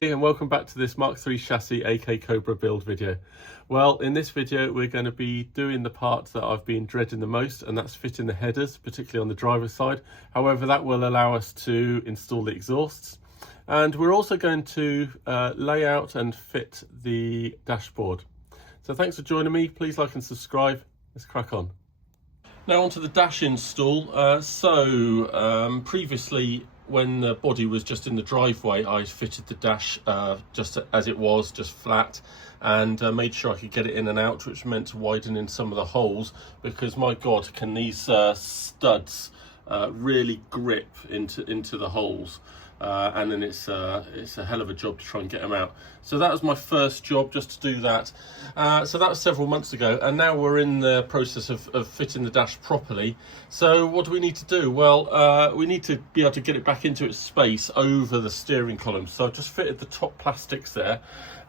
Hey, and welcome back to this Mark III chassis AK Cobra build video. Well, in this video we're going to be doing the part that I've been dreading the most, and that's fitting the headers, particularly on the driver's side. However, that will allow us to install the exhausts, and we're also going to lay out and fit the dashboard. So thanks for joining me. Please like and subscribe. Let's crack on. Now onto the dash install. Previously, when the body was just in the driveway, I fitted the dash just as it was, just flat, and made sure I could get it in and out, which meant widening some of the holes, because my God, can these studs really grip into the holes. And then it's a hell of a job to try and get them out. So that was my first job, just to do that. So that was several months ago, and now we're in the process of fitting the dash properly. So what do we need to do? Well, we need to be able to get it back into its space over the steering column. So I've just fitted the top plastics there,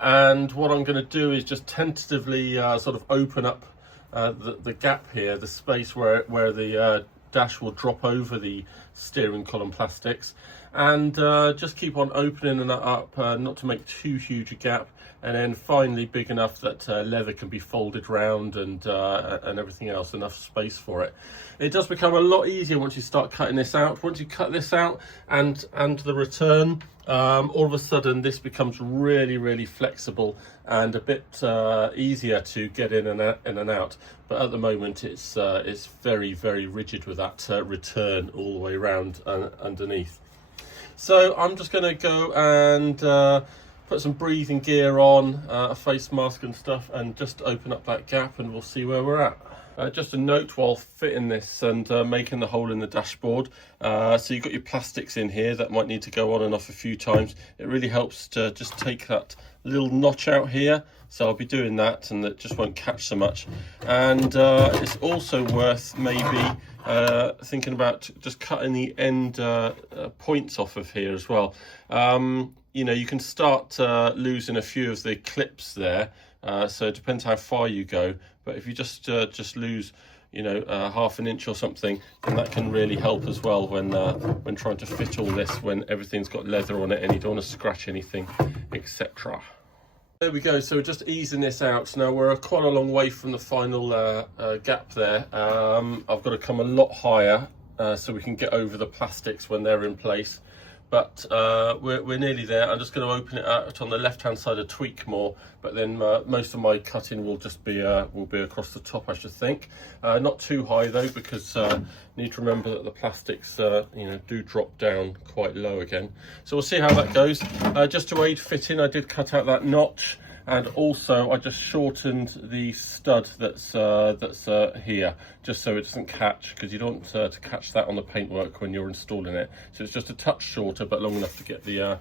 and what I'm going to do is just tentatively sort of open up the gap here, the space where the dash will drop over the steering column plastics, and just keep on opening that up, not to make too huge a gap, and then finally big enough that leather can be folded round and everything else, enough space for it. It does become a lot easier once you start cutting this out. Once you cut this out and the return, all of a sudden this becomes really flexible and a bit easier to get in and out. But at the moment it's very rigid with that return all the way around underneath. So I'm just going to go and put some breathing gear on, a face mask and stuff, and just open up that gap, and we'll see where we're at. Just a note while fitting this and making the hole in the dashboard. So you've got your plastics in here that might need to go on and off a few times. It really helps to just take that little notch out here. So I'll be doing that, and that just won't catch so much. And it's also worth maybe thinking about just cutting the end points off of here as well. You know, you can start losing a few of the clips there. So it depends how far you go, but if you just lose, you know, half an inch or something, then that can really help as well when trying to fit all this, when everything's got leather on it and you don't want to scratch anything, etc. There we go. So we're just easing this out. Now we're quite a long way from the final gap there. I've got to come a lot higher so we can get over the plastics when they're in place. But we're nearly there. I'm just going to open it out on the left-hand side a tweak more, but then most of my cutting will just be across the top, I should think. Not too high though, because need to remember that the plastics you know, do drop down quite low again. So we'll see how that goes. Just to aid fitting, I did cut out that notch, and also I just shortened the stud that's here, just so it doesn't catch, because you don't want to catch that on the paintwork when you're installing it. So it's just a touch shorter, but long enough to get the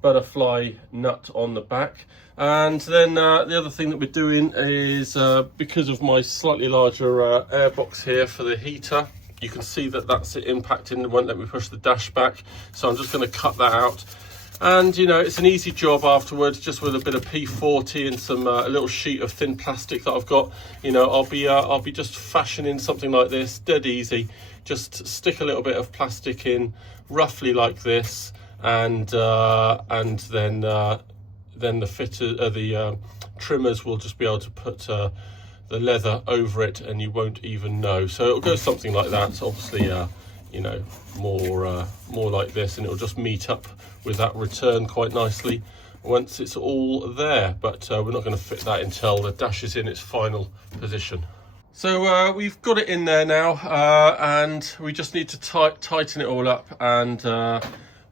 butterfly nut on the back. And then the other thing that we're doing is, because of my slightly larger airbox here for the heater, you can see that that's impacting, it won't let me push the dash back. So I'm just going to cut that out. And you know, it's an easy job afterwards, just with a bit of P40 and some a little sheet of thin plastic that I've got. You know, I'll be just fashioning something like this, dead easy. Just stick a little bit of plastic in, roughly like this, and then the trimmers will just be able to put the leather over it, and you won't even know. So it'll go something like that. So obviously, you know, more like this, and it'll just meet up with that return quite nicely once it's all there. But we're not going to fit that until the dash is in its final position. So we've got it in there now, and we just need to tighten it all up and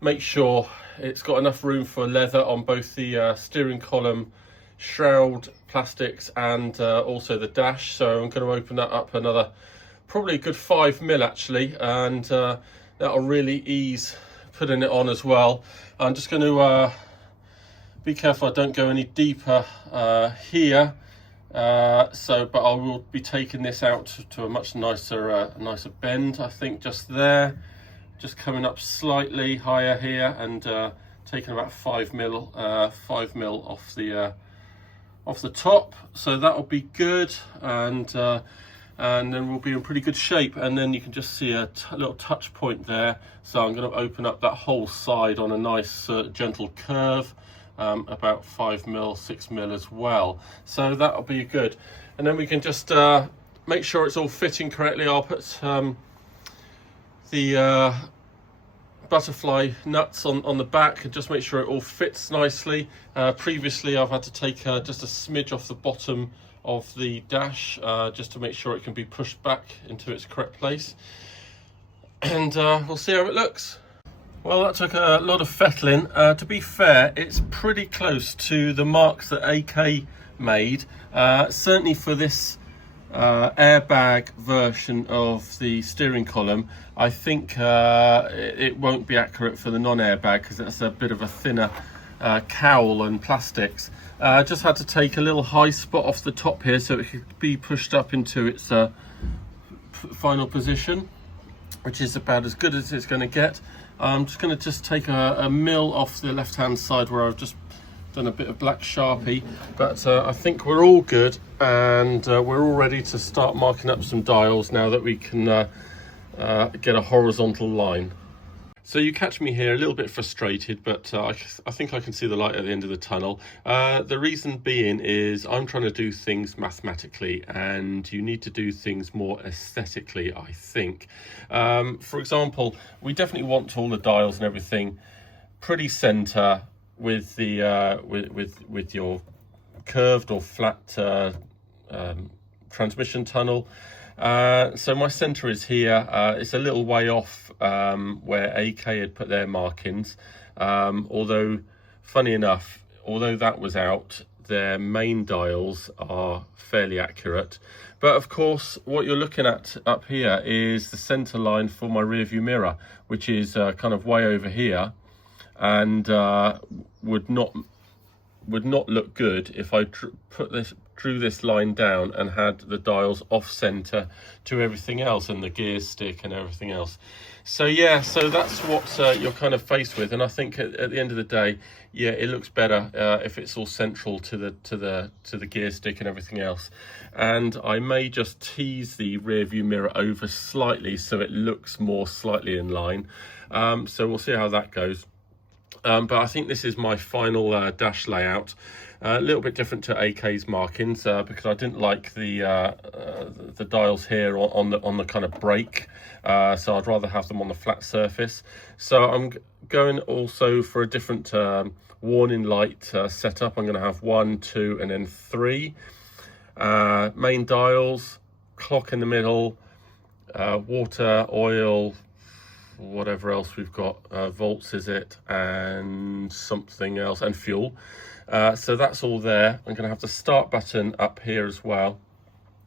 make sure it's got enough room for leather on both the steering column shroud plastics and also the dash. So I'm going to open that up another, probably a good 5mm actually, and that'll really ease putting it on as well. I'm just going to be careful I don't go any deeper here, but I will be taking this out to a much nicer bend, I think, just there, just coming up slightly higher here, and taking about 5mm off the top. So that'll be good, and and then we'll be in pretty good shape. And then you can just see a little touch point there, so I'm going to open up that whole side on a nice gentle curve, about 5mm, 6mm as well, so that'll be good. And then we can just make sure it's all fitting correctly. I'll put the butterfly nuts on the back and just make sure it all fits nicely. Previously I've had to take just a smidge off the bottom of the dash just to make sure it can be pushed back into its correct place, and we'll see how it looks. Well, that took a lot of fettling. To be fair, it's pretty close to the marks that AK made, certainly for this airbag version of the steering column. I think it won't be accurate for the non-airbag because it's a bit of a thinner cowl and plastics. I just had to take a little high spot off the top here so it could be pushed up into its final position, which is about as good as it's going to get. I'm just going to take a mill off the left hand side where I've just done a bit of black Sharpie, but I think we're all good, and we're all ready to start marking up some dials now that we can get a horizontal line. So you catch me here a little bit frustrated, but I think I can see the light at the end of the tunnel. The reason being is I'm trying to do things mathematically, and you need to do things more aesthetically, I think. For example, we definitely want all the dials and everything pretty center with the with your curved or flat transmission tunnel. So my center is here. It's a little way off where AK had put their markings, although funny enough, although that was out, their main dials are fairly accurate. But of course what you're looking at up here is the center line for my rear view mirror, which is kind of way over here, and would not look good if I drew this line down and had the dials off center to everything else, and the gear stick and everything else. So yeah, so that's what you're kind of faced with, and I think at the end of the day, yeah, it looks better if it's all central to the gear stick and everything else. And I may just tease the rear view mirror over slightly so it looks more slightly in line. So we'll see how that goes. But I think this is my final dash layout. A little bit different to AK's markings because I didn't like the dials here on the kind of brake, so I'd rather have them on the flat surface. So I'm going also for a different warning light setup. I'm going to have 1, 2, and then 3 main dials, clock in the middle, water, oil, whatever else we've got, volts is it, and something else, and fuel. So that's all there. I'm going to have the start button up here as well,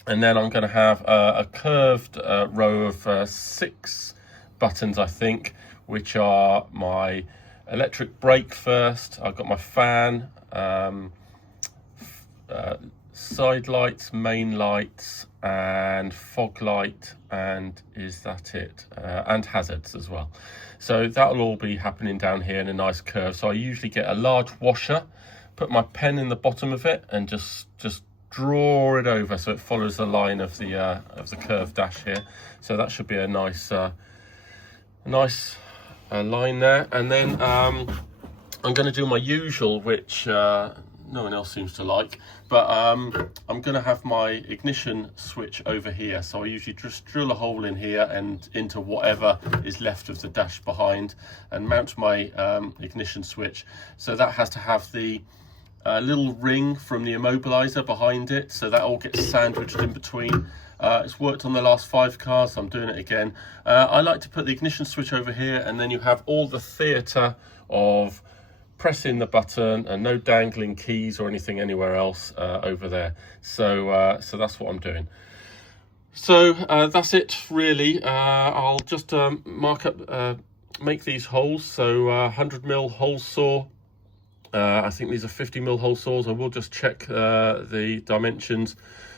and then I'm going to have a curved row of 6 buttons, I think, which are my electric brake first. I've got my fan, side lights, main lights, and fog light, and is that it? And hazards as well. So that'll all be happening down here in a nice curve. So I usually get a large washer, put my pen in the bottom of it, and just draw it over so it follows the line of the curved dash here. So that should be a nice line there. And then I'm going to do my usual, which no one else seems to like, but I'm going to have my ignition switch over here. So I usually just drill a hole in here and into whatever is left of the dash behind, and mount my ignition switch. So that has to have the little ring from the immobilizer behind it, so that all gets sandwiched in between. It's worked on the last 5 cars, so I'm doing it again. I like to put the ignition switch over here, and then you have all the theatre of pressing the button and no dangling keys or anything anywhere else over there. So so that's what I'm doing. So that's it really. I'll just mark up, make these holes. So 100mm hole saw. I think these are 50mm hole saws. I will just check the dimensions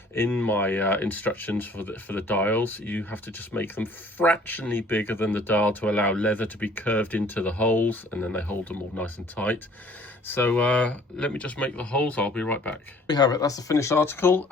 in my instructions for the dials. You have to just make them fractionally bigger than the dial to allow leather to be curved into the holes, and then they hold them all nice and tight. So let me just make the holes, I'll be right back. We have it, that's the finished article.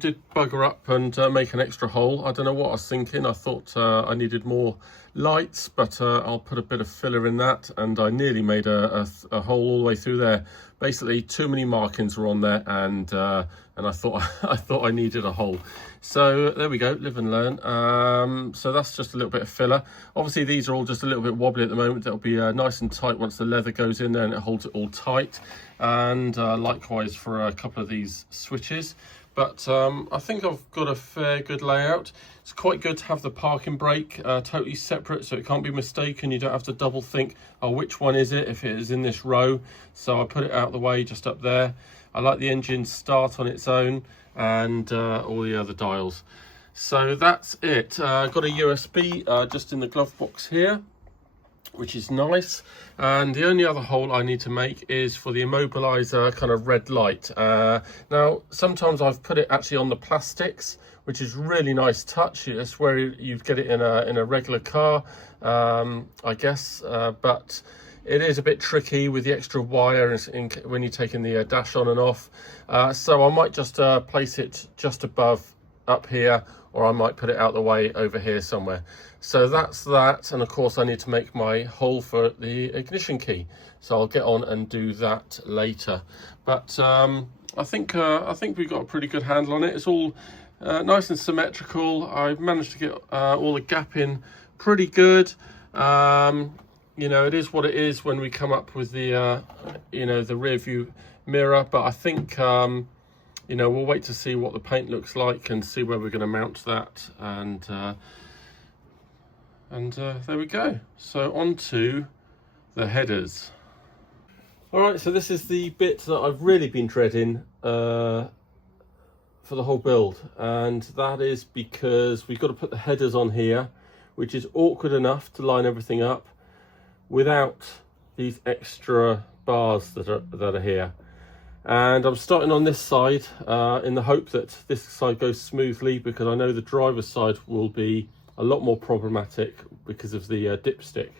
Did bugger up and make an extra hole. I don't know what I was thinking. I thought I needed more lights, but I'll put a bit of filler in that, and I nearly made a hole all the way through there. Basically too many markings were on there, and I thought I needed a hole. So there we go, live and learn. So that's just a little bit of filler. Obviously these are all just a little bit wobbly at the moment. They'll be nice and tight once the leather goes in there and it holds it all tight. And likewise for a couple of these switches. But I think I've got a fair good layout. It's quite good to have the parking brake totally separate, so it can't be mistaken. You don't have to double think, oh, which one is it if it is in this row. So I put it out the way just up there. I like the engine start on its own, and all the other dials. So that's it. Got a USB just in the glove box here, which is nice. And the only other hole I need to make is for the immobilizer kind of red light. Now sometimes I've put it actually on the plastics, which is really nice touch. It's where you get it in a regular car, I guess, but it is a bit tricky with the extra wire when you're taking the dash on and off. So I might just place it just above up here, or I might put it out the way over here somewhere. So that's that, and of course I need to make my hole for the ignition key. So I'll get on and do that later. But I think we've got a pretty good handle on it. It's all nice and symmetrical. I've managed to get all the gap in pretty good. You know, it is what it is when we come up with the, you know, the rear view mirror. But I think, you know, we'll wait to see what the paint looks like and see where we're going to mount that. And there we go. So on to the headers. All right, so this is the bit that I've really been dreading for the whole build. And that is because we've got to put the headers on here, which is awkward enough to line everything up without these extra bars that are here. And I'm starting on this side in the hope that this side goes smoothly, because I know the driver's side will be a lot more problematic because of the dipstick.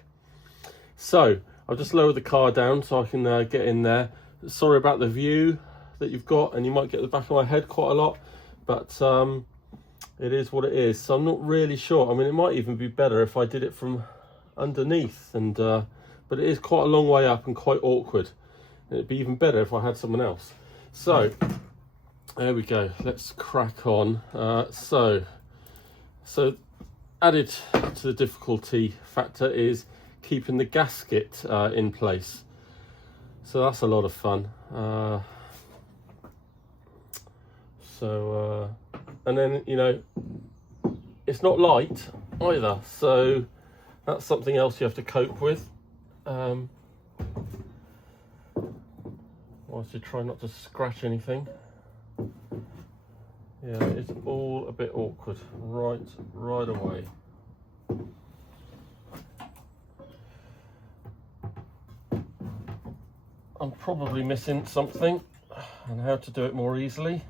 So I'll just lower the car down so I can get in there. Sorry about the view that you've got, and you might get the back of my head quite a lot, but it is what it is. So I'm not really sure. I mean, it might even be better if I did it from underneath, and but it is quite a long way up and quite awkward. It'd be even better if I had someone else. So there we go, let's crack on. So added to the difficulty factor is keeping the gasket in place. So that's a lot of fun. And then, you know, it's not light either, so that's something else you have to cope with. Whilst you try not to scratch anything. Yeah, it's all a bit awkward right away. I'm probably missing something and how to do it more easily.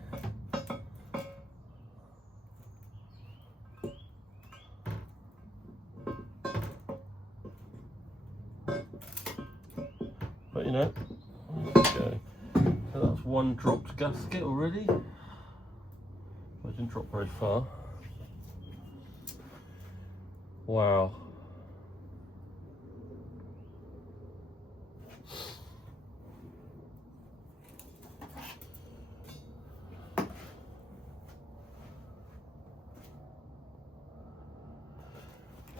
But you know, there we go. So that's one dropped gasket already. I didn't drop very far. Wow.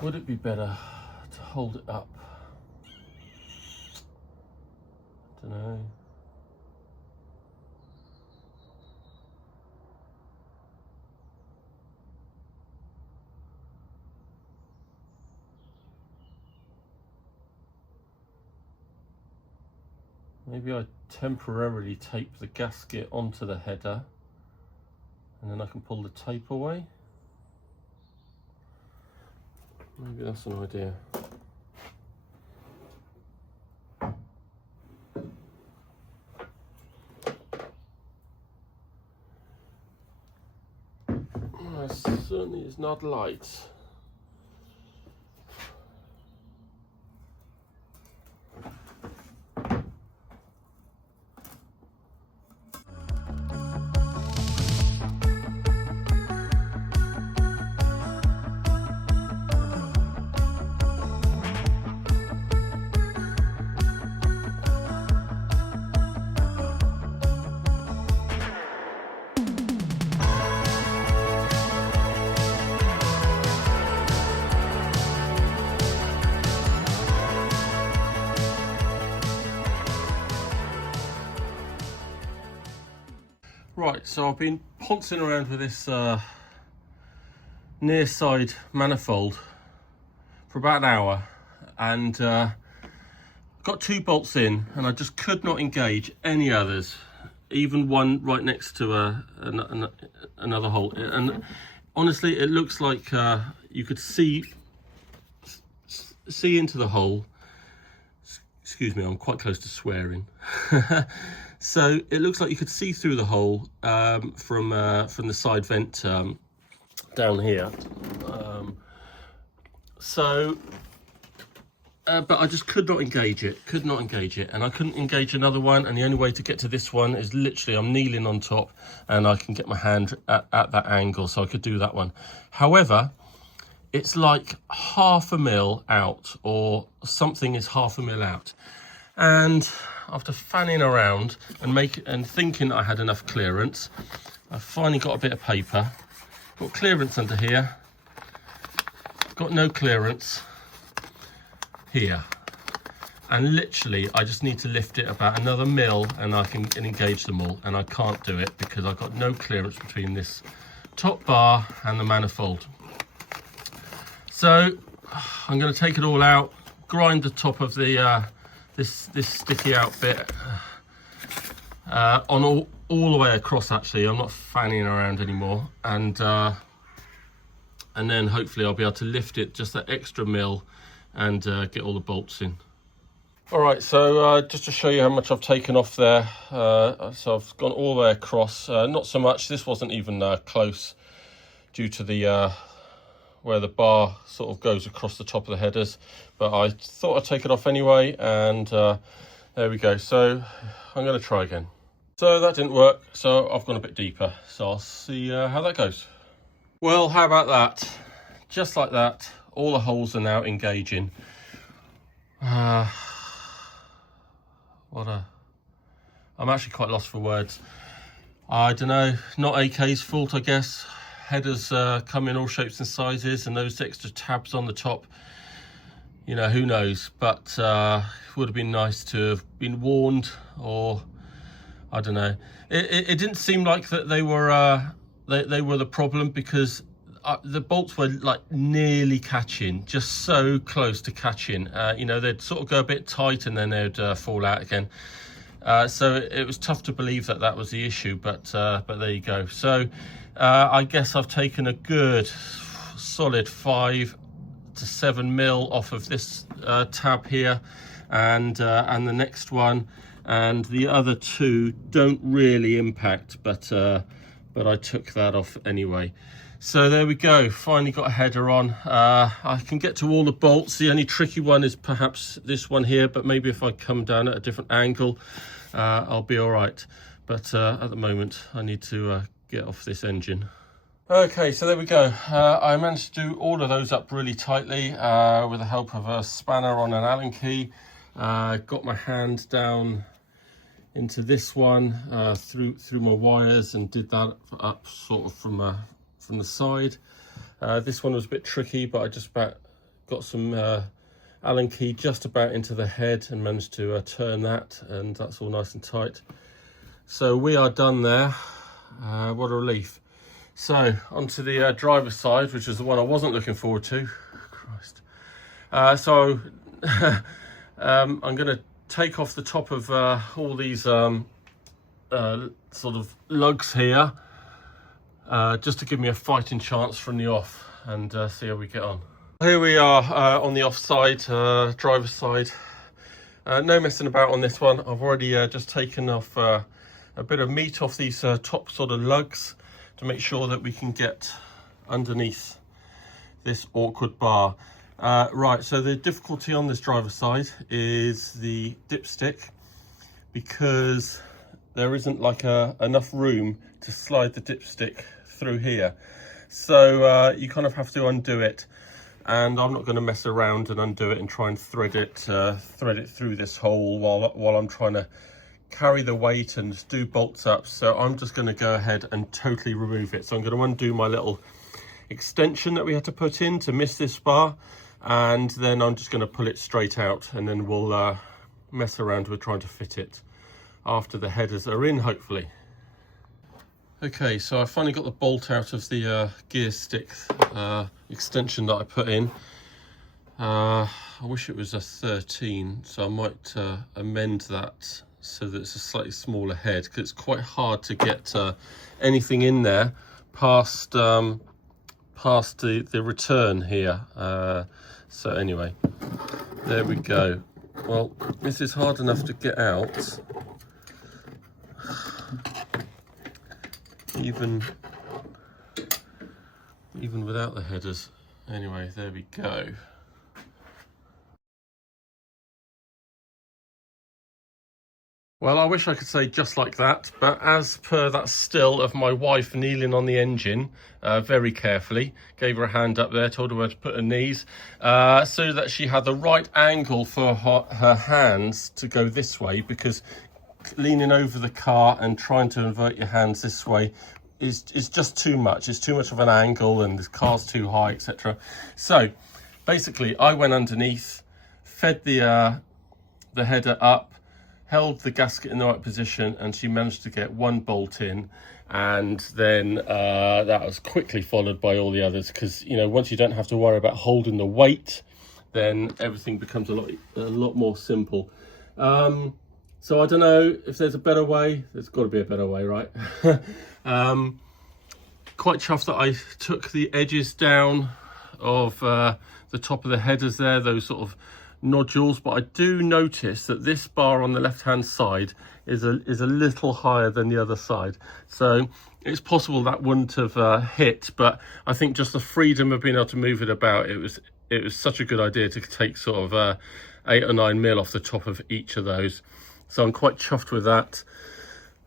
Would it be better to hold it up? I don't know. Maybe I temporarily tape the gasket onto the header and then I can pull the tape away. Maybe that's an idea. It certainly is not light. Right, so I've been poncing around with this near side manifold for about an hour, and got 2 bolts in, and I just could not engage any others, even one right next to another hole. And honestly, it looks like you could see into the hole. Excuse me, I'm quite close to swearing. So it looks like you could see through the hole from the side vent down here. But I just could not engage it, and I couldn't engage another one, and the only way to get to this one is literally I'm kneeling on top and I can get my hand at that angle, so I could do that one. However, it's like 1/2 mil out, or something is 1/2 mil out. And after fanning around and thinking I had enough clearance, I finally got a bit of paper, got clearance under here, got no clearance here, and literally I just need to lift it about another mil and I can engage them all, and I can't do it because I've got no clearance between this top bar and the manifold. So I'm going to take it all out, grind the top of the this sticky out bit on all the way across. Actually, I'm not fanning around anymore, and then hopefully I'll be able to lift it just that extra mil and get all the bolts in. All right, so just to show you how much I've taken off there, so I've gone all the way across. Not so much, this wasn't even close due to the where the bar sort of goes across the top of the headers, but I thought I'd take it off anyway, and there we go. So I'm going to try again. So that didn't work, so I've gone a bit deeper, so I'll see how that goes. Well, how about that? Just like that, all the holes are now engaging. I'm actually quite lost for words. I don't know, not AK's fault, I guess. Headers come in all shapes and sizes, and those extra tabs on the top, you know, who knows, but it would have been nice to have been warned, or I don't know. It didn't seem like that they were the problem, because the bolts were like nearly catching, just so close to catching. You know, they'd sort of go a bit tight and then they'd fall out again. So it was tough to believe that was the issue, but there you go. So I guess I've taken a good solid 5 to 7 mil off of this tab here, and the next one, and the other 2 don't really impact, but I took that off anyway. So there we go, finally got a header on. I can get to all the bolts. The only tricky one is perhaps this one here, but maybe if I come down at a different angle, I'll be all right. But at the moment, I need to get off this engine. Okay, so there we go. I managed to do all of those up really tightly with the help of a spanner on an Allen key. Got my hand down into this one through my wires, and did that up sort of from the side. This one was a bit tricky, but I just about got some Allen key just about into the head and managed to turn that, and that's all nice and tight. So we are done there. What a relief. So onto the driver's side, which is the one I wasn't looking forward to. Christ. So I'm going to take off the top of all these sort of lugs here, just to give me a fighting chance from the off, and see how we get on. Here we are on the off side, driver's side. No messing about on this one. I've already just taken off a bit of meat off these top sort of lugs to make sure that we can get underneath this awkward bar. Right, so the difficulty on this driver's side is the dipstick, because there isn't like enough room to slide the dipstick through here. So you kind of have to undo it, and I'm not going to mess around and undo it and try and thread it through this hole while I'm trying to carry the weight and do bolts up. So I'm just going to go ahead and totally remove it. So I'm going to undo my little extension that we had to put in to miss this bar, and then I'm just going to pull it straight out, and then we'll mess around with trying to fit it after the headers are in, hopefully. Okay, so I finally got the bolt out of the gear stick extension that I put in. I wish it was a 13, so I might amend that so that it's a slightly smaller head, because it's quite hard to get anything in there past the return here. So anyway, there we go. Well, this is hard enough to get out. Even without the headers. Anyway, there we go. Well, I wish I could say just like that, but as per that still of my wife kneeling on the engine very carefully, gave her a hand up there, told her where to put her knees, so that she had the right angle for her hands to go this way, because leaning over the car and trying to invert your hands this way is just too much. It's too much of an angle, and the car's too high, etc. So basically I went underneath, fed the header up, held the gasket in the right position, and she managed to get one bolt in, and then that was quickly followed by all the others, because, you know, once you don't have to worry about holding the weight, then everything becomes a lot more simple. So I don't know if there's a better way. There's got to be a better way, right? Quite chuffed that I took the edges down of the top of the headers there, those sort of nodules, but I do notice that this bar on the left hand side is a little higher than the other side, so it's possible that wouldn't have hit, but I think just the freedom of being able to move it about, it was such a good idea to take sort of 8 or 9 mil off the top of each of those. So I'm quite chuffed with that.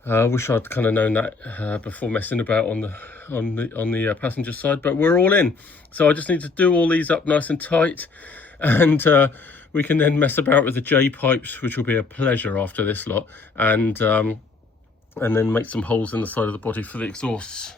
Wish I'd kind of known that before messing about on the passenger side, but we're all in. So I just need to do all these up nice and tight, and we can then mess about with the J pipes, which will be a pleasure after this lot, and then make some holes in the side of the body for the exhausts.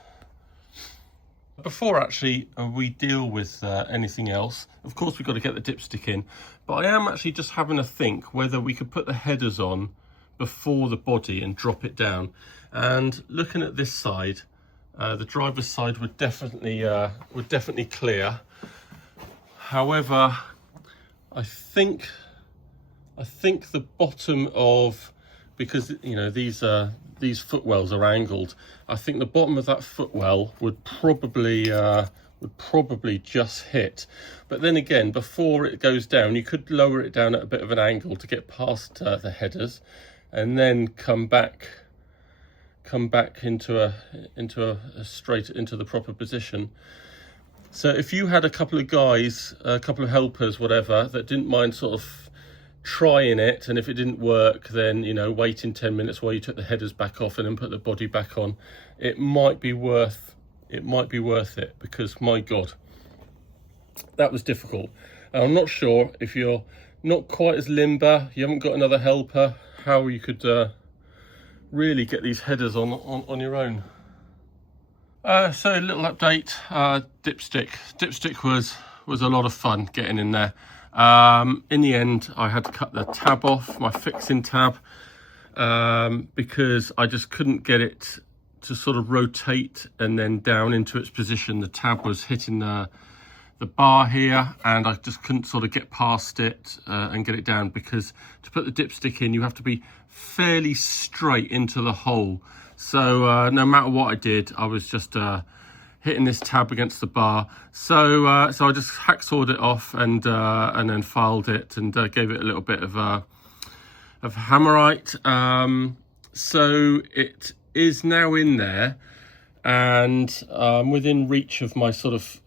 Before actually we deal with anything else, of course we've got to get the dipstick in, but I am actually just having a think whether we could put the headers on before the body and drop it down. And looking at this side, the driver's side would definitely clear. However, I think the bottom of, because, you know, these footwells are angled, I think the bottom of that footwell would probably just hit. But then again, before it goes down, you could lower it down at a bit of an angle to get past the headers, and then come back into a straight into the proper position. So if you had a couple of guys, a couple of helpers, whatever, that didn't mind sort of trying it, and if it didn't work, then, you know, waiting 10 minutes while you took the headers back off and then put the body back on, it might be worth it, because my God, that was difficult. And I'm not sure if you're not quite as limber, you haven't got another helper, how you could really get these headers on your own. So a little update, dipstick was a lot of fun getting in there. In the end, I had to cut the tab off, my fixing tab, because I just couldn't get it to sort of rotate and then down into its position. The tab was hitting the bar here, and I just couldn't sort of get past it and get it down, because to put the dipstick in, you have to be fairly straight into the hole. So no matter what I did, I was just hitting this tab against the bar. So I just hacksawed it off and then filed it and gave it a little bit of hammerite. So it is now in there, and within reach of my sort of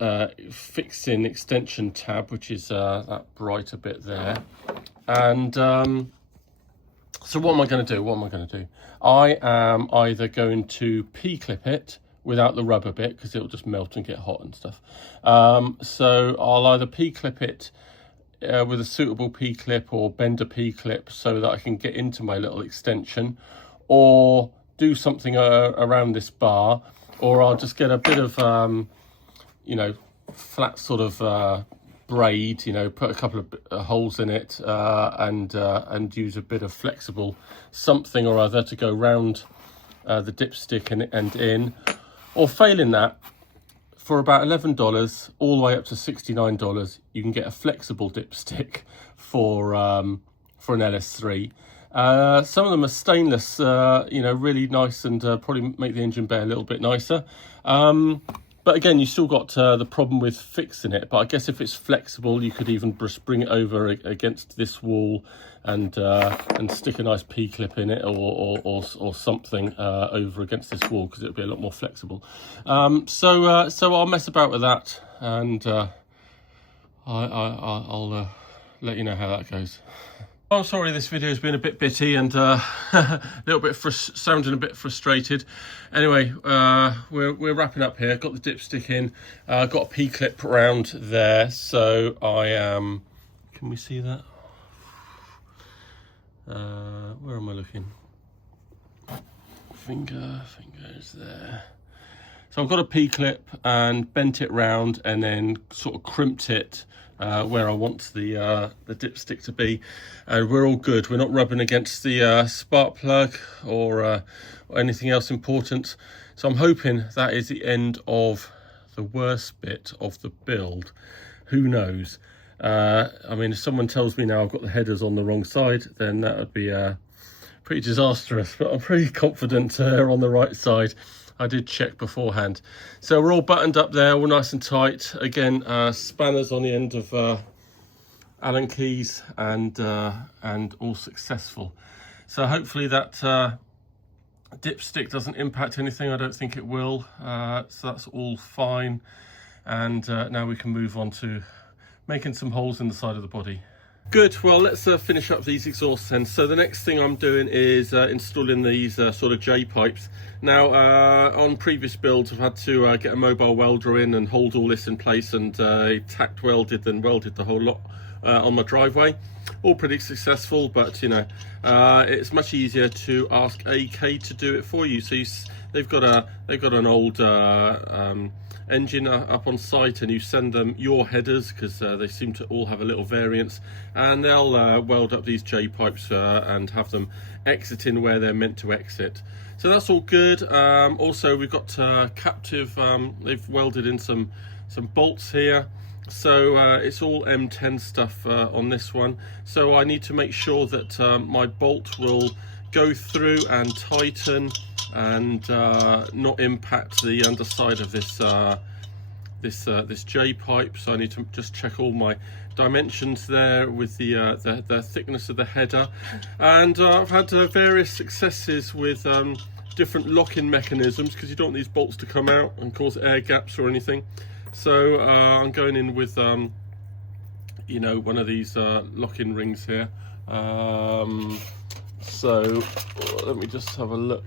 fixing extension tab, which is that brighter bit there. And so what am I going to do? I am either going to P-clip it without the rubber bit, because it'll just melt and get hot and stuff. So I'll either P-clip it with a suitable P-clip or bend a P-clip so that I can get into my little extension, or do something around this bar, or I'll just get a bit of, you know, flat sort of braid, you know, put a couple of holes in it, and use a bit of flexible something or other to go round the dipstick and in, or failing that, for about $11 all the way up to $69, you can get a flexible dipstick for an LS3. Some of them are stainless, really nice, and probably make the engine bay a little bit nicer. But again, you still got the problem with fixing it. But I guess if it's flexible, you could even just bring it over against this wall and stick a nice P-clip in it, or something over against this wall, because it'll be a lot more flexible. So I'll mess about with that, and I'll let you know how that goes. I'm sorry this video has been a bit bitty and a little bit sounding a bit frustrated. Anyway, we're wrapping up here. Got the dipstick in, got a P-clip around there, so I am. Can we see that? Where am I looking? Fingers there. So I've got a P-clip and bent it round, and then sort of crimped it where I want the dipstick to be, and we're all good. We're not rubbing against the spark plug or anything else important. So I'm hoping that is the end of the worst bit of the build. Who knows? I mean, if someone tells me now I've got the headers on the wrong side, then that would be pretty disastrous, but I'm pretty confident they're on the right side. I did check beforehand. So we're all buttoned up there, all nice and tight. Again, spanners on the end of Allen keys, and all successful. So hopefully that dipstick doesn't impact anything. I don't think it will. So that's all fine. And now we can move on to making some holes in the side of the body. Good, well, let's finish up these exhausts then. So the next thing I'm doing is installing these sort of J-pipes. Now, on previous builds, I've had to get a mobile welder in and hold all this in place, and tack welded and welded the whole lot on my driveway. All pretty successful, but you know, it's much easier to ask AK to do it for you. So they've got an old engine up on site, and you send them your headers, because they seem to all have a little variance, and they'll weld up these J-pipes and have them exiting where they're meant to exit. So that's all good. Also, we've got captive, they've welded in some bolts here, so it's all M10 stuff on this one. So I need to make sure that my bolt will go through and tighten and not impact the underside of this this J-pipe. So I need to just check all my dimensions there with the thickness of the header. And I've had various successes with different lock-in mechanisms, because you don't want these bolts to come out and cause air gaps or anything. So I'm going in with you know, one of these lock-in rings here. So let me just have a look.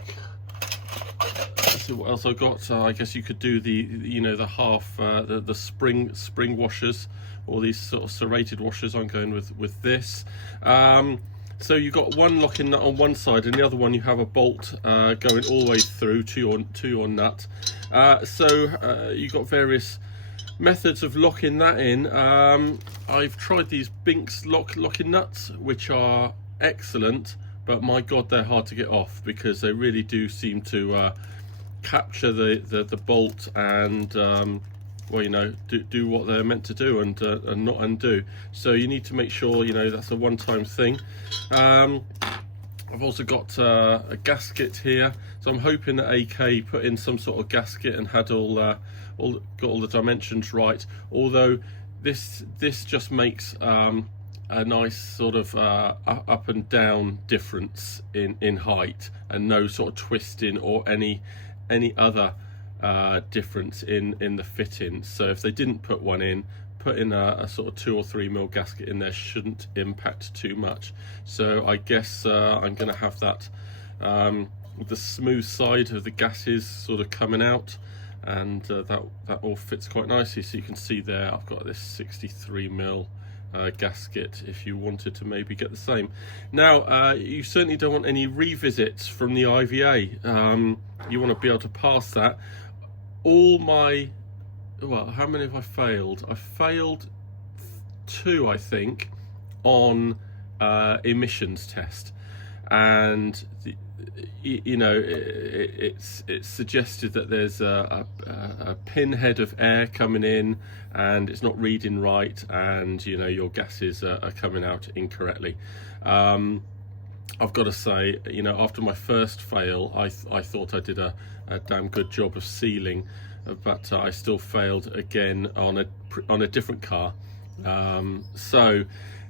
Let's see what else I got. I guess you could do the half the spring washers, or these sort of serrated washers. I'm going with this. So you've got one locking nut on one side, and the other one you have a bolt going all the way through to your nut. So you've got various methods of locking that in. I've tried these Binks locking nuts, which are excellent, but my god, they're hard to get off, because they really do seem to capture the bolt and well, you know, do what they're meant to do, and not undo. So you need to make sure, you know, that's a one-time thing. I've also got a gasket here, so I'm hoping that AK put in some sort of gasket and had got all the dimensions right. Although this just makes a nice sort of up and down difference in height, and no sort of twisting or any other difference in the fitting. So if they didn't put one in, put in a sort of 2 or 3 mil gasket in there, shouldn't impact too much. So I guess I'm going to have that the smooth side of the gases sort of coming out, and that all fits quite nicely. So you can see there I've got this 63 mil gasket, if you wanted to maybe get the same. Now you certainly don't want any revisits from the IVA. You want to be able to pass that. All my, well, how many have I failed? I failed 2, I think, on emissions test, and you know, it's suggested that there's a pinhead of air coming in and it's not reading right, and you know your gases are coming out incorrectly. I've got to say, you know, after my first fail, I thought I did a damn good job of sealing, but I still failed again on a different car. So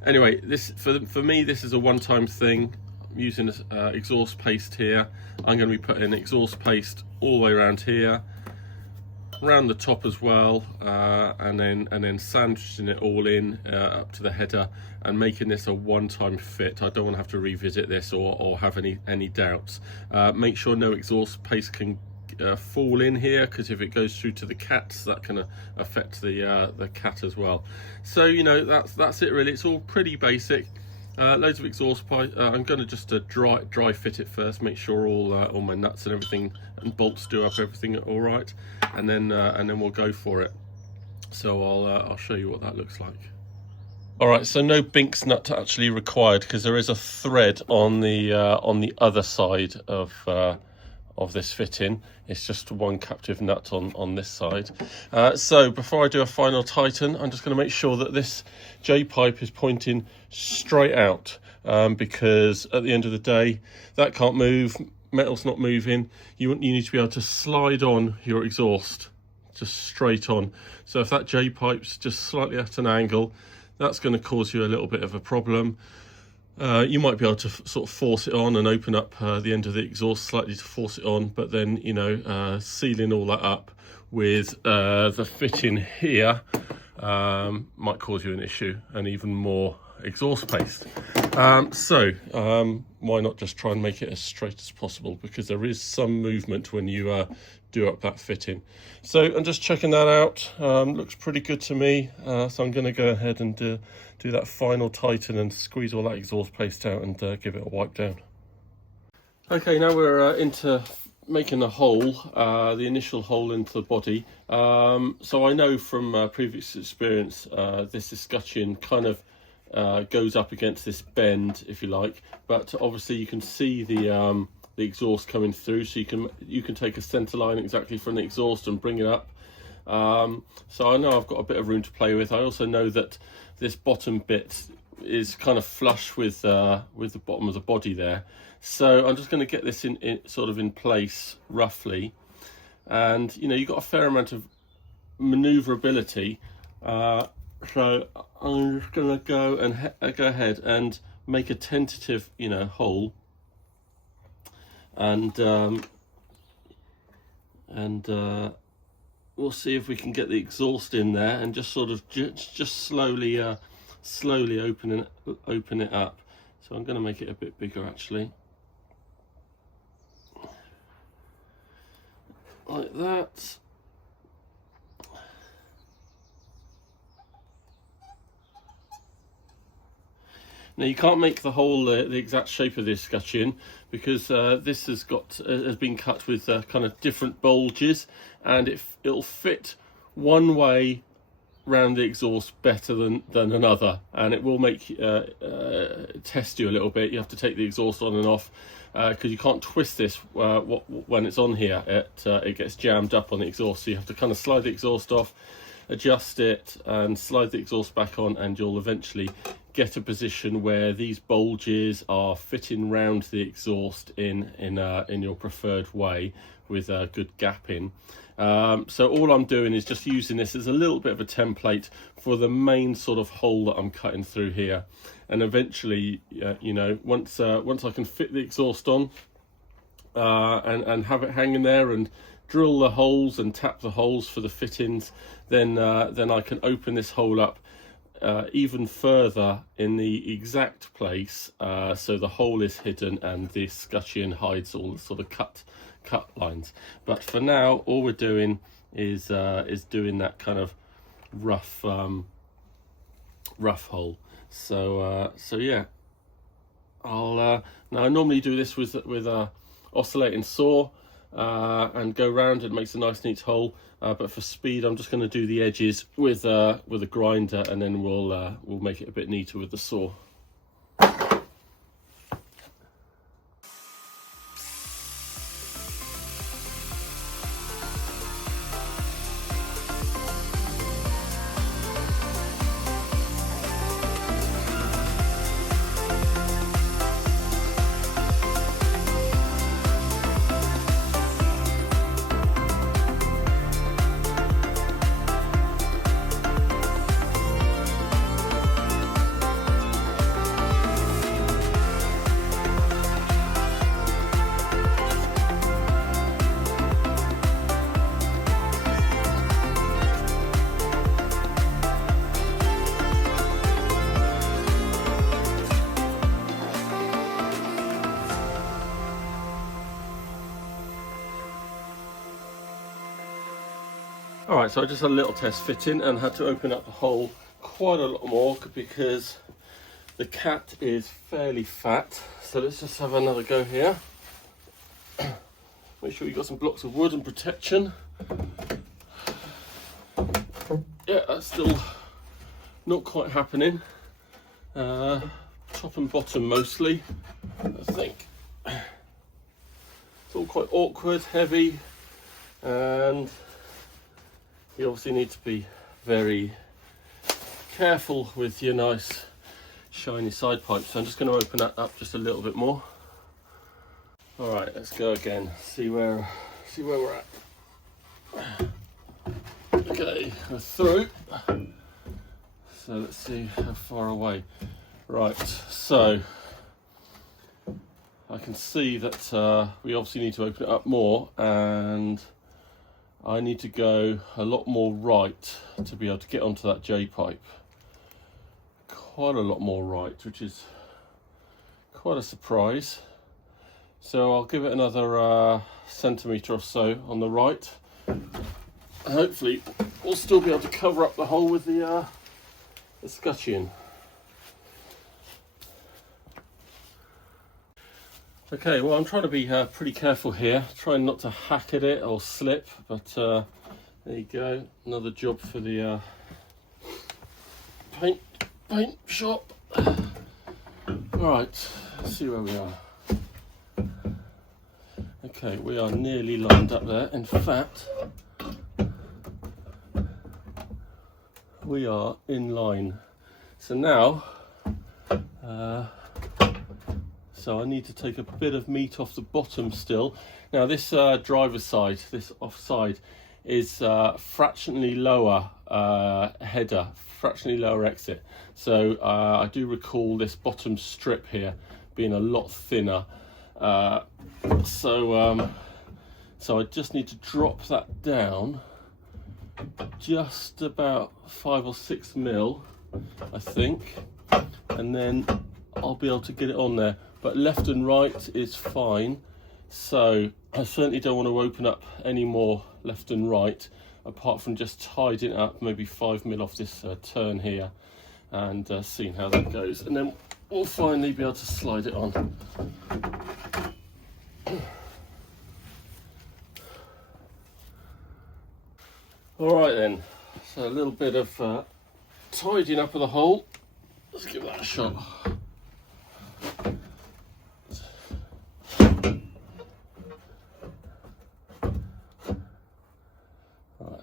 anyway, this for me, this is a one-time thing. I'm using exhaust paste here. I'm going to be putting exhaust paste all the way around here, around the top as well, and then sandwiching it all in up to the header and making this a one-time fit. I don't want to have to revisit this or have any doubts. Make sure no exhaust paste can fall in here, because if it goes through to the cats, that can affect the cat as well. So you know, that's it really. It's all pretty basic. Loads of exhaust pipe. I'm going to just dry fit it first, make sure all my nuts and everything and bolts do up everything all right, and then we'll go for it. So I'll show you what that looks like. All right, so no Binks nut actually required, because there is a thread on the other side of this fitting. It's just one captive nut on this side. So before I do a final tighten, I'm just going to make sure that this J-pipe is pointing straight out, because at the end of the day, that can't move, metal's not moving. You need to be able to slide on your exhaust just straight on. So if that J-pipe's just slightly at an angle, that's going to cause you a little bit of a problem. You might be able to sort of force it on and open up the end of the exhaust slightly to force it on, but then, you know, sealing all that up with the fitting here might cause you an issue and even more exhaust paste. So why not just try and make it as straight as possible, because there is some movement when you do up that fitting. So I'm just checking that out. Looks pretty good to me. So I'm going to go ahead and do that final tighten and squeeze all that exhaust paste out and give it a wipe down. Okay, now we're into making a hole, the initial hole into the body. So I know from previous experience, this escutcheon kind of goes up against this bend, if you like, but obviously you can see the exhaust coming through, so you can take a center line exactly from the exhaust and bring it up. So I know I've got a bit of room to play with. I also know that this bottom bit is kind of flush with the bottom of the body there. So I'm just going to get this in sort of in place roughly, and you know, you've got a fair amount of maneuverability. So I'm just going to go ahead and make a tentative, you know, hole, and we'll see if we can get the exhaust in there and just sort of just slowly open it up. So I'm going to make it a bit bigger actually, like that. Now you can't make the hole the exact shape of the escutcheon, because this has been cut with kind of different bulges, and it'll fit one way round the exhaust better than another, and it will make test you a little bit. You have to take the exhaust on and off, because you can't twist this when it's on here. It gets jammed up on the exhaust, so you have to kind of slide the exhaust off, adjust it and slide the exhaust back on, and you'll eventually get a position where these bulges are fitting round the exhaust in your preferred way, with a good gap in. So all I'm doing is just using this as a little bit of a template for the main sort of hole that I'm cutting through here, and eventually you know, once I can fit the exhaust on and have it hanging there and drill the holes and tap the holes for the fittings, then I can open this hole up even further in the exact place, so the hole is hidden and the escutcheon hides all the sort of cut lines. But for now, all we're doing is doing that kind of rough hole. So yeah, now I normally do this with a oscillating saw and go round. It makes a nice neat hole, but for speed I'm just going to do the edges with a grinder, and then we'll make it a bit neater with the saw. All right, so I just had a little test fitting and had to open up the hole quite a lot more because the cat is fairly fat. So let's just have another go here. Make sure you've got some blocks of wood and protection. Yeah, that's still not quite happening. Top and bottom mostly, I think. It's all quite awkward, heavy, and you obviously need to be very careful with your nice shiny side pipe. So I'm just going to open that up just a little bit more. All right, let's go again. See where we're at. Okay, we're through. So let's see how far away. Right, so I can see that we obviously need to open it up more, and I need to go a lot more right to be able to get onto that J pipe. Quite a lot more right, which is quite a surprise. So I'll give it another centimetre or so on the right. Hopefully we'll still be able to cover up the hole with the scutcheon. Okay, well, I'm trying to be pretty careful here, trying not to hack at it or slip, but there you go, another job for the paint shop. Right, let's see where we are. Okay, we are nearly lined up there. In fact, we are in line. So now, so I need to take a bit of meat off the bottom still. Now this driver's side, this offside, is fractionally lower header, fractionally lower exit. So I do recall this bottom strip here being a lot thinner. So I just need to drop that down just about 5 or 6 mil, I think, and then I'll be able to get it on there. But left and right is fine, so I certainly don't want to open up any more left and right, apart from just tidying it up, maybe 5 mil off this turn here, and seeing how that goes, and then we'll finally be able to slide it on. All right then, so a little bit of tidying up of the hole. Let's give that a shot.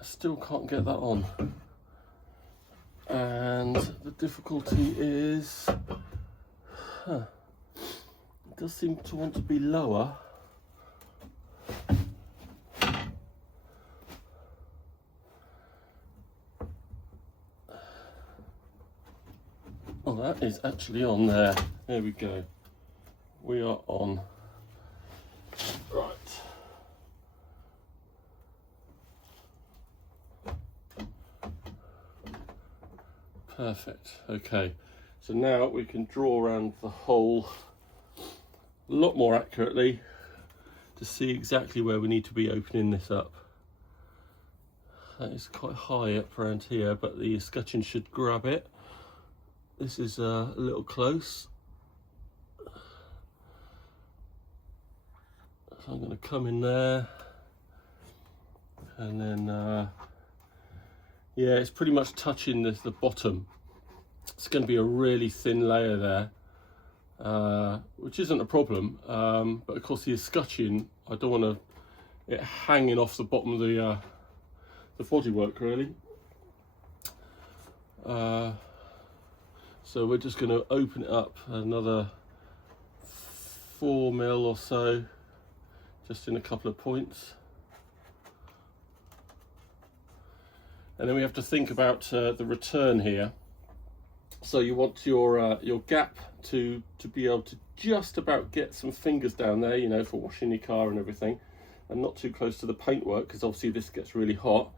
Still can't get that on, and the difficulty is it does seem to want to be lower. Oh, that is actually on there. There we go, we are on. Right. Perfect. Okay, so now we can draw around the hole a lot more accurately to see exactly where we need to be opening this up. That is quite high up around here, but the scutcheon should grab it. This is a little close. So I'm going to come in there, and then yeah, it's pretty much touching the bottom. It's going to be a really thin layer there, which isn't a problem. But of course, the escutcheon, I don't want it hanging off the bottom of the bodywork, really. So we're just going to open it up another 4 mil or so, just in a couple of points. And then we have to think about the return here. So you want your gap to be able to just about get some fingers down there, you know, for washing your car and everything, and not too close to the paintwork, because obviously this gets really hot.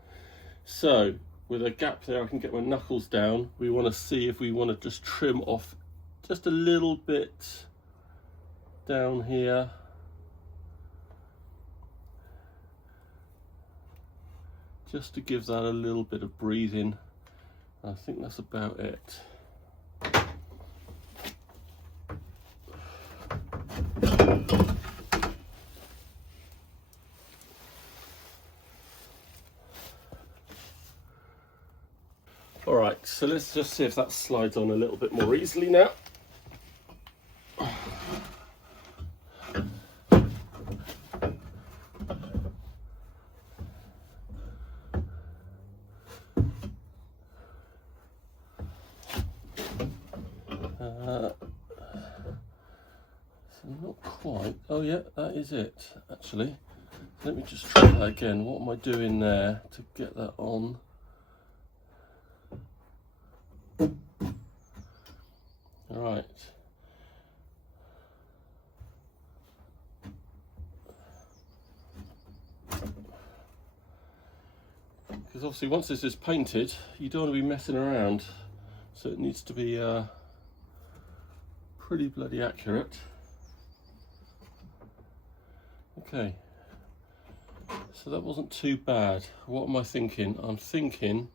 So with a gap there, I can get my knuckles down. We want to see if we want to just trim off just a little bit down here. just to give that a little bit of breathing. I think that's about it. All right, so let's just see if that slides on a little bit more easily now. So not quite. Oh yeah, that is it, actually. Let me just try that again. What am I doing there to get that on? All right. Because obviously once this is painted, you don't want to be messing around. So it needs to be pretty bloody accurate. Okay. So that wasn't too bad. What am I thinking? I'm thinking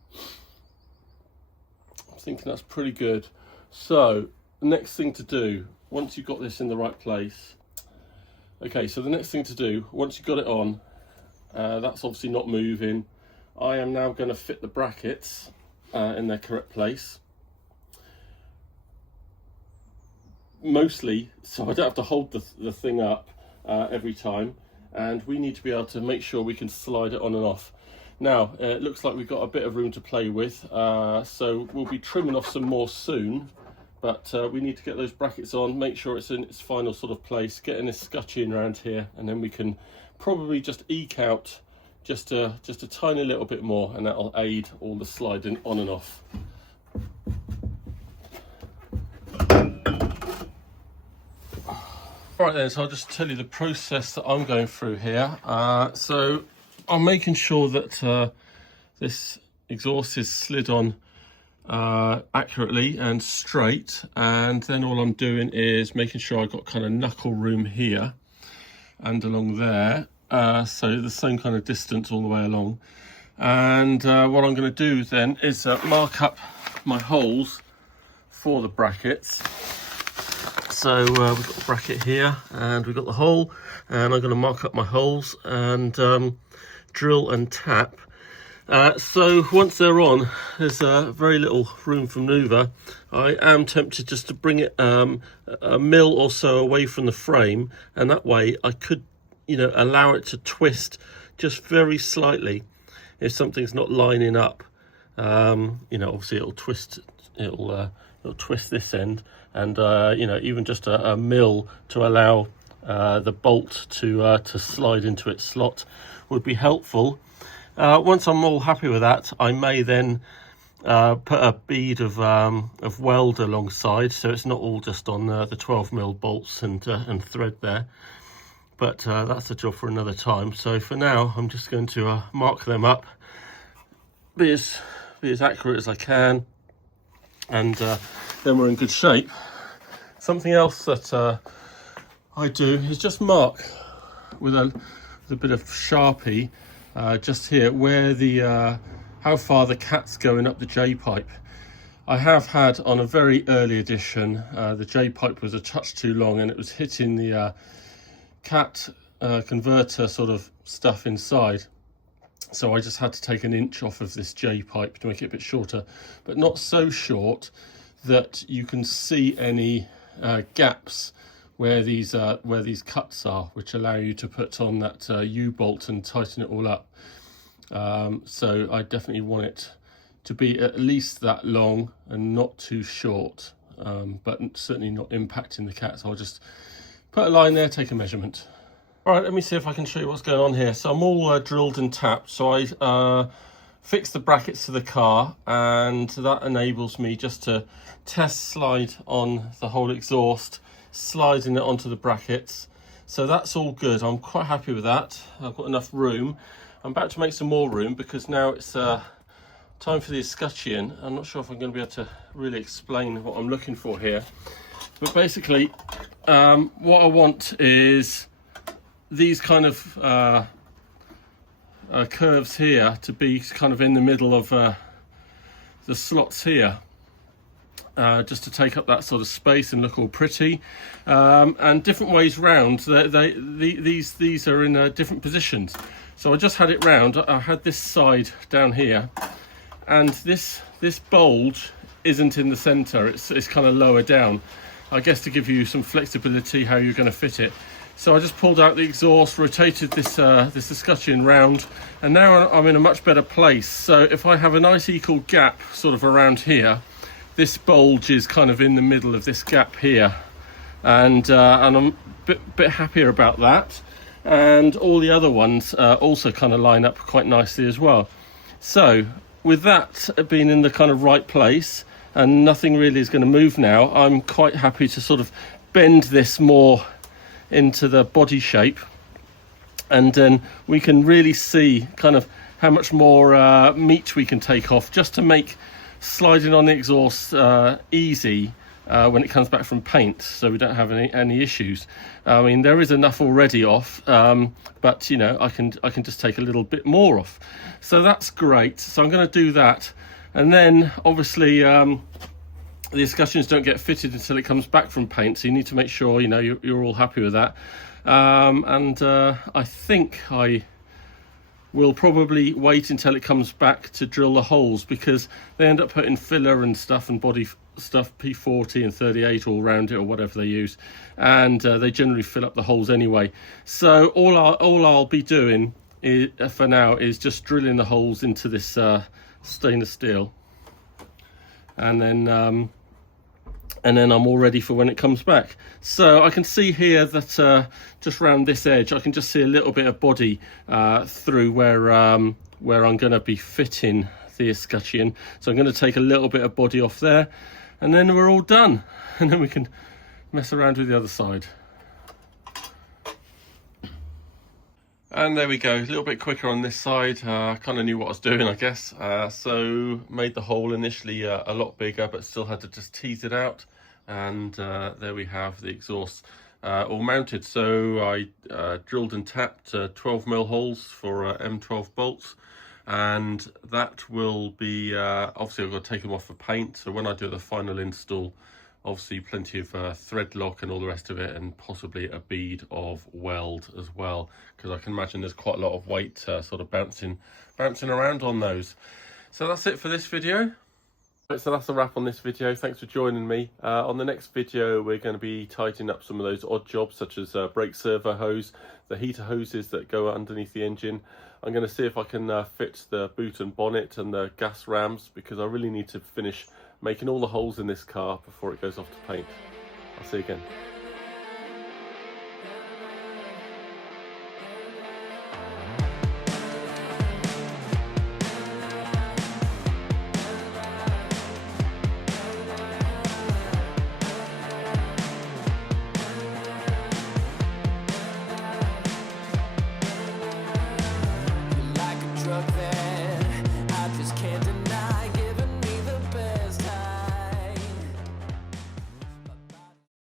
that's pretty good. So the next thing to do, once you've got this in the right place, okay, so the next thing to do, once you've got it on, that's obviously not moving. I am now going to fit the brackets in their correct place. Mostly, so I don't have to hold the thing up every time, and we need to be able to make sure we can slide it on and off. Now, it looks like we've got a bit of room to play with, so we'll be trimming off some more soon, but we need to get those brackets on, make sure it's in its final sort of place, getting this scutching around here, and then we can probably just eke out just a tiny little bit more, and that'll aid all the sliding on and off. Right then, so I'll just tell you the process that I'm going through here. So I'm making sure that this exhaust is slid on accurately and straight, and then all I'm doing is making sure I've got kind of knuckle room here and along there, so the same kind of distance all the way along. And what I'm going to do then is mark up my holes for the brackets. So we've got the bracket here and we've got the hole, and I'm going to mark up my holes and drill and tap. So once they're on, there's very little room for manoeuvre. I am tempted just to bring it a mil or so away from the frame, and that way I could, allow it to twist just very slightly if something's not lining up. Obviously it'll twist this end, and even just a mil to allow the bolt to slide into its slot would be helpful. Once I'm all happy with that, I may then put a bead of weld alongside, so it's not all just on the 12mm bolts and thread there. But that's a job for another time. So for now, I'm just going to mark them up, be as accurate as I can, and then we're in good shape. Something else that I do is just mark with a bit of Sharpie just here where the how far the cat's going up the J-pipe. I have had on a very early edition, the J-pipe was a touch too long and it was hitting the cat converter sort of stuff inside. So I just had to take an inch off of this J-pipe to make it a bit shorter, but not so short that you can see any gaps where these cuts are, which allow you to put on that U-bolt and tighten it all up. So I definitely want it to be at least that long and not too short, but certainly not impacting the cat. So I'll just put a line there, take a measurement. All right, let me see if I can show you what's going on here. So I'm all drilled and tapped. So I fixed the brackets to the car, and that enables me just to test slide on the whole exhaust, sliding it onto the brackets. So that's all good. I'm quite happy with that. I've got enough room. I'm about to make some more room because now it's time for the escutcheon. I'm not sure if I'm going to be able to really explain what I'm looking for here. But basically, what I want is these kind of curves here to be kind of in the middle of the slots here, just to take up that sort of space and look all pretty, and different ways round. These are in different positions. So I just had it round. I had this side down here, and this bulge isn't in the center. It's kind of lower down, I guess, to give you some flexibility how you're going to fit it. So I just pulled out the exhaust, rotated this escutcheon round, and now I'm in a much better place. So if I have a nice equal gap sort of around here, this bulge is kind of in the middle of this gap here, and I'm a bit happier about that. And all the other ones also kind of line up quite nicely as well. So with that being in the kind of right place, and nothing really is going to move now, I'm quite happy to sort of bend this more into the body shape, and then we can really see kind of how much more meat we can take off, just to make sliding on the exhaust easy when it comes back from paint, so we don't have any issues. I mean, there is enough already off, but you know, I can just take a little bit more off, so that's great. So I'm going to do that, and then obviously the escutcheons don't get fitted until it comes back from paint, so you need to make sure, you know, you're all happy with that. I think I will probably wait until it comes back to drill the holes, because they end up putting filler and stuff and body stuff, P40 and 38 all around it, or whatever they use, and they generally fill up the holes anyway. So all I'll be doing for now is just drilling the holes into this stainless steel, and then I'm all ready for when it comes back. So I can see here that just around this edge, I can just see a little bit of body through where I'm going to be fitting the escutcheon. So I'm going to take a little bit of body off there, and then we're all done. And then we can mess around with the other side. And there we go, a little bit quicker on this side. Kind of knew what I was doing, I guess. So made the hole initially a lot bigger, but still had to just tease it out. And there we have the exhaust all mounted. So I drilled and tapped 12mm holes for M12 bolts. And that will be, obviously I've got to take them off for paint. So when I do the final install, obviously plenty of thread lock and all the rest of it, and possibly a bead of weld as well, because I can imagine there's quite a lot of weight sort of bouncing around on those. So that's it for this video. So that's a wrap on this video. Thanks for joining me. On the next video, we're going to be tightening up some of those odd jobs, such as brake servo hose, the heater hoses that go underneath the engine. I'm going to see if I can fit the boot and bonnet and the gas rams, because I really need to finish making all the holes in this car before it goes off to paint. I'll see you again.